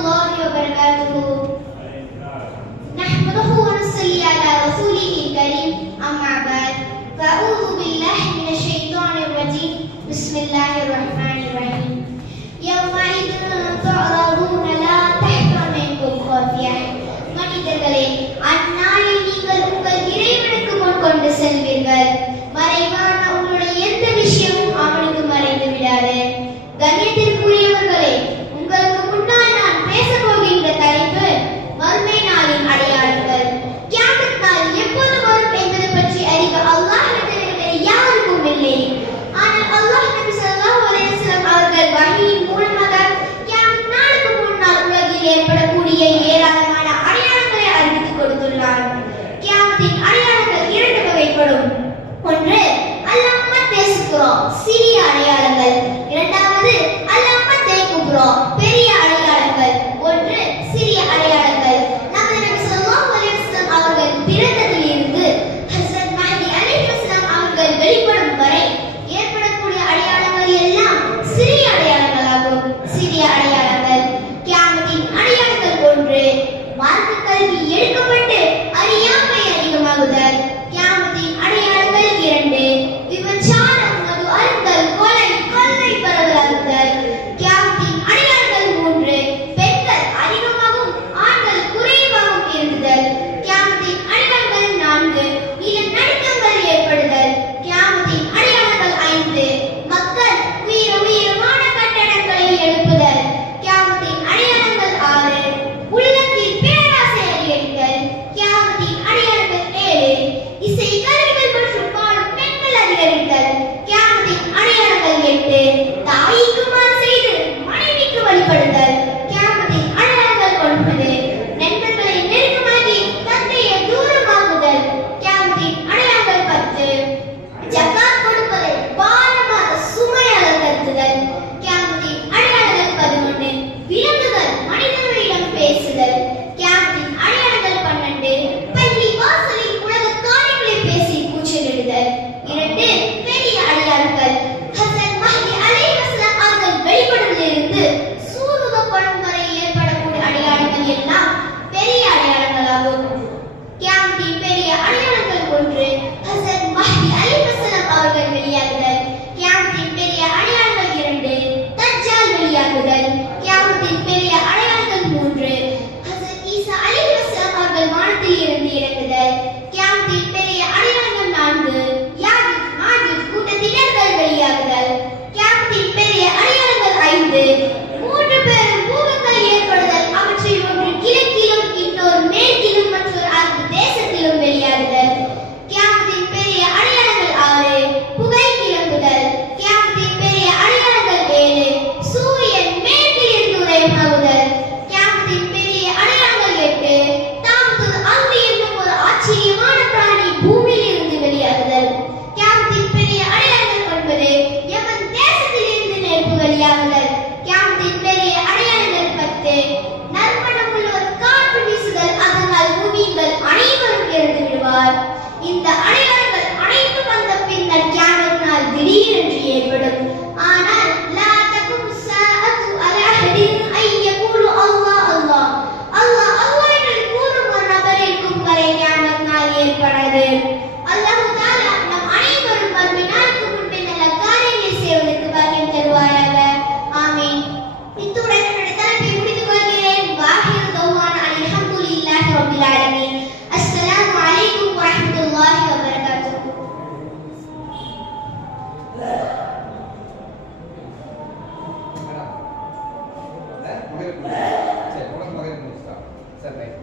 الله وبركاته. نحمده ونصلي على رسوله الكريم. أما بعد فأعوذ بالله من الشيطان الرجيم. بسم الله الرحمن الرحيم. يومئذ تعرضون لا تخفى منكم خافية. மனிதர்களே, அந்நாளில் நீங்கள் உங்கள் இறைவனுக்கு முன் கொண்டு செல்வீர்கள். மறைவான உங்களுடைய எந்த விஷயமும் அவனுக்கு மறைந்து விடாது. கண்ணியத்திற்குரியவர்களே, உங்களுக்கு முன்னால் நான் பேசப் போகின்ற தலைப்பு மறுமை நாளின் அடையாளங்கள். கியாமத் நாள் எப்போது வரும் என்பது பற்றி அறிய அல்லாஹ்விடத்தில் வேறு யாருக்கும் இல்லை. ஆனால் அல்லாஹ் நபி ஸல்லல்லாஹு அலைஹி வஸல்லம் அவர்கள் வஹீயின் மூலமாக கியாமத் நாளுக்கு முன்னால் உலகில் ஏற்படக்கூடிய ஏராளமான அடையாளங்களை அறிவித்துக் கொடுத்துள்ளார். கியாமத்தின் அடையாளங்கள் இரண்டு வகைப்படும். ஒன்று அல்-அம்மத் யஸ்குரா, சிறிய அடையாளங்கள். இரண்டாவது அல்-அம்மத் குப்ரா, பெரிய அடையாளங்கள். ஒன்று சிறிய அடையாளங்கள். நபி ஸல்லல்லாஹு அலைஹி வஸல்லம் அவர்கள் பிறந்ததிலிருந்து ஹஜ்ரத் மஹ்தி அலைஹிஸ்ஸலாம் அவர்கள் வெளிப்படும் வரை ஏற்படக்கூடிய அடையாளங்கள் எல்லாம் சிறிய அடையாளங்களாகும். சிறிய அடையாளங்கள். கியாமத்தின் அடையாளங்கள். ஒன்று மார்க்க கல்வி எடுக்கப்பட்டு அறியாமை அதிகமாகுதல். கியாமத்தின் அடையாளங்கள். இரண்டு விபச்சாரம், மது அருந்தல், கொலை, கொள்ளை பரவலாகுதல். கியாமத்தின் அடையாளங்கள். மூன்று பெண்கள் அதிகமாகவும் ஆண்கள் குறைவாகவும் இருந்தல். கியாமத்தின் அடையாளங்கள். நான்கு நிலநடுக்கங்கள் ஏற்படுதல். கியாமத்தின் அடையாளங்கள். ஐந்து மக்கள் உயரமான கட்டடங்களை எழுப்புதல். கியாமத்தின் அடையாளங்கள். ஆறு உள்ளத்தில் பேராசை அதிகரித்தல். கியாமத்தின் அடையாளங்கள். ஏழு இசை கருவிகள் மற்றும் பாடும் பெண்கள் அதிகரித்தல். கியாமத்தின் அடையாளங்கள். எட்டு தாய்க்கு மாறு செய்து மனைவிக்கு வழிபடுதல். கியாமத்தின் அடையாளங்கள். ஒன்பது நண்பர்களை நெருக்கமாகி தந்தையை தூரமாக்குதல். கியாமத்தின் அடையாளங்கள். பத்து ஜகாத் கொடுப்பதை பாரமாக சுமையாக கருதுதல். கியாமத்தின் அடையாளங்கள். 11 விலங்குகள் மனிதர்களிடம் பேசுதல். கியாமத்தின் அடையாளங்கள். 12 பள்ளி வாசலில் உலக காரியங்களை பேசி கூச்சலிடுதல். 2 பெரிய அடையாளங்கள். ஹஸரத் மஹ்தி அலைஹிஸ்ஸலாம் அவர்கள் வெளிப்படுவதிலிருந்து சூருகப்படும் வரை ஏற்படக்கூடிய அடையாளங்கள் எல்லாம் பெரிய அடையாளங்களாகும். கியாமத்தின் பெரிய அடையாளங்கள். 1 ஹஸரத் மஹ்தி அலைஹிஸ்ஸலாம் அவர்கள் வெளியாகுதல். கியாமத்தின் பெரிய அடையாளங்கள். 2 தஜ்ஜால் வெளியாகுதல். கியாமத்தின் பெரிய அடையாளங்கள். 3 ஹஸரத் ஈசா அலைஹிஸ்ஸலாம் அவர்கள் வானத்தில் இருந்து இறங்குதல். கியாமத்தின் பெரிய அடையாளங்கள். 4 யாஜூஜ் மாஜூஜ் கூட்டத்தினர்கள் வெளியாகுதல். கியாமத்தின் பெரிய அடையாளங்கள். 5 மூன்று பேரும் பூகங்கள் ஏற்படுதல். அவற்றில் ஒன்று கிழக்கிலும் இன்னொரு மேற்கிலும் மற்றொரு அரபு தேசத்திலும் வெளியாகுதல். கியாமத்தின் பெரிய அடையாளங்கள். 6 புகை கிளம்புதல். கியாமத்தின் பெரிய அடையாளங்கள். 7 சூரியன் மேற்கில் இருந்து உதயமாகுதல். கியாமத்தின் பெரிய அடையாளங்கள். 8 தாமத்துல் அர்தி என்னும் ஒரு ஆச்சரியமான பிராணி பூமியில் இருந்து வெளியாகுதல். கியாமத்தின் பெரிய அடையாளங்கள். 9 யமன் தேசத்தில் இருந்து நெருப்பு வெளியாகுதல். கியாமத்தின் பெரிய அடையாளங்கள். 10 நறுமணமுள்ள ஒரு காற்று வீசுதல். அதனால் பூமிகள் அனைவரும் இறந்து விடுவார். இந்த அடையாளங்கள் அனைத்தும் வந்த பின்னர் கியாமத் நாள் திடீரென்று ஏற்படும். ஆனால் லா தகும் ஸாஅத்து அலா அஹதின் ஐ யகூலு அல்லாஹ் அல்லாஹ் அல்லாஹ் அல்லாஹ் என்று கூறும் ஒரு நபர் இருக்கும் வரை கியாமத் நாள் ஏற்படாது. அல்லாஹ் தஆலா நம் அனைவரும் மறுமை நாளுக்கு முன்பே நல்ல காரியங்களை செய்வதற்கு பாக்கியம் தருவாராக. ஆமீன். இத்துடன் என்னுடைய தலைப்பை முடித்துக் கொள்கிறேன். வாஹிரு தௌவானா அல்ஹம்துலில்லாஹி ரப்பில் ஆலமீன். அஸ்ஸலாமு அலைக்கும் வரஹ்மத்துல்லாஹி வபரகாத்துஹு. மகரிப் சரி, மகரிப் முடிச்சிட்டா. சரி, ரைட்.